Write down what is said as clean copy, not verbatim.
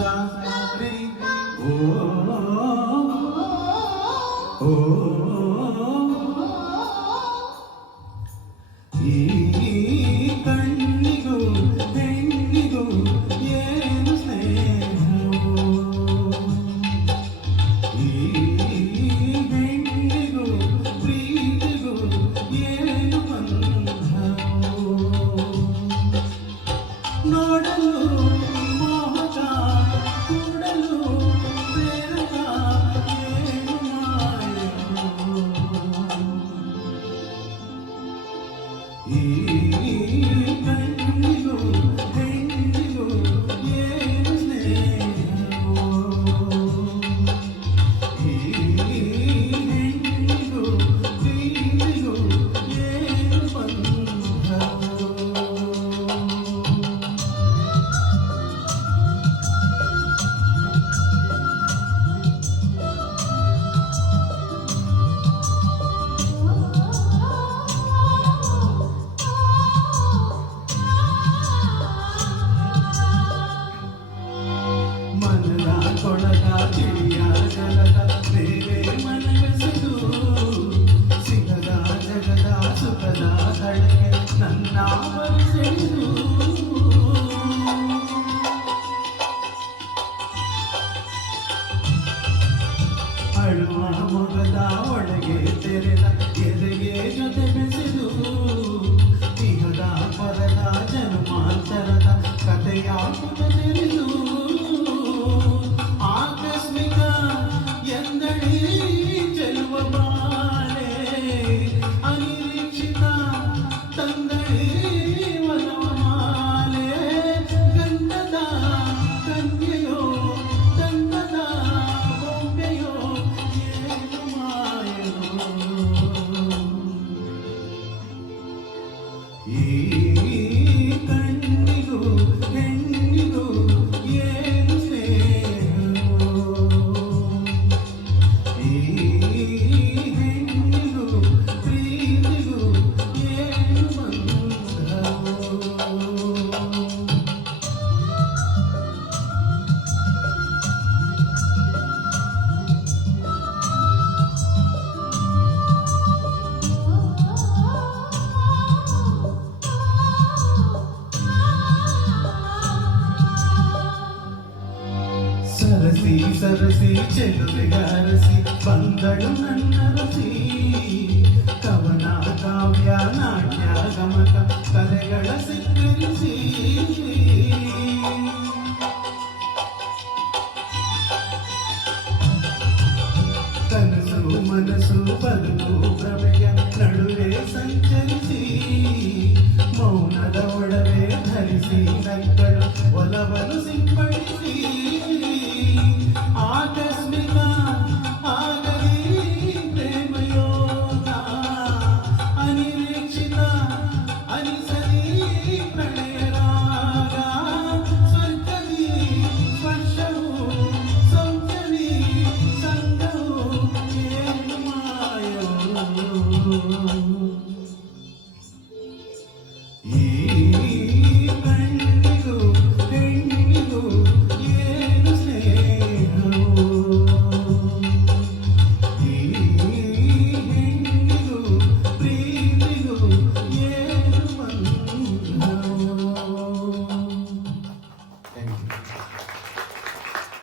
ಸಾರಿ ಓ ಓ ಈ ಕಣ್ಣಿಗೂ ಹೆಣ್ಣಿಗೂ ಏನು ಸ್ನೇಹವೋ ಈ ಹೆಣ್ಣಿಗೂ ಪ್ರೀತಿಗೂ ಏನು ಬಂಧವೋ ನೋಡಲು ಮೋಹಕ ಕೂಡಲು ಪ್ರೇರಕ ಏನು ಮಾಯವೋ ಈ ಕಣ್ಣಿಗೂ ಹೆಣ್ಣಿಗೂ ಏನು ಸ್ನೇಹವೋ ಈ ಹೆಣ್ಣಿಗೂ ಪ್ರೀತಿಗೂ ಏನು ಬಂಧವೋ ಕೊಳಗ ತಿಳಿಯ ಜಗದ ಬೇರೆ ಮನವೆಸೆದು ಸಿಗದ ಜಗದ ಸುಖದ ಕಡೆಗೆ ನನ್ನ ಮನಸೆಳೆದು ಅಳುವ ಮೊಗದ ಒಳಗೆ ತೆರೆದ ಎದೆಗೆ ಜೊತೆ ಬೆಸೆದು ಇಹದ ಪರದ ಜನ್ಮಾಂತರದ ಕಥೆಯ ಪುಟ ತೆರೆದು ಈ ಕಣ್ಣಿಗೂ ಹೆಣ್ಣಿಗೂ ಏನು ಸ್ನೇಹವೋ ಈ ಹೆಣ್ಣಿಗೂ ಪ್ರೀತಿಗೂ ಏನು ಬಂಧವೋ ಸರಸಿ ಸರಸಿ ಚೆಲುವೆಗಾರಸಿ ಬಂದಳು ನನ್ನ ರಸಿ ಕವನ ಕಾವ್ಯ ನಾಟ್ಯ ಗಮಕ ಕಲೆಗಳ ಸಿಕ್ಕರಿಸಿ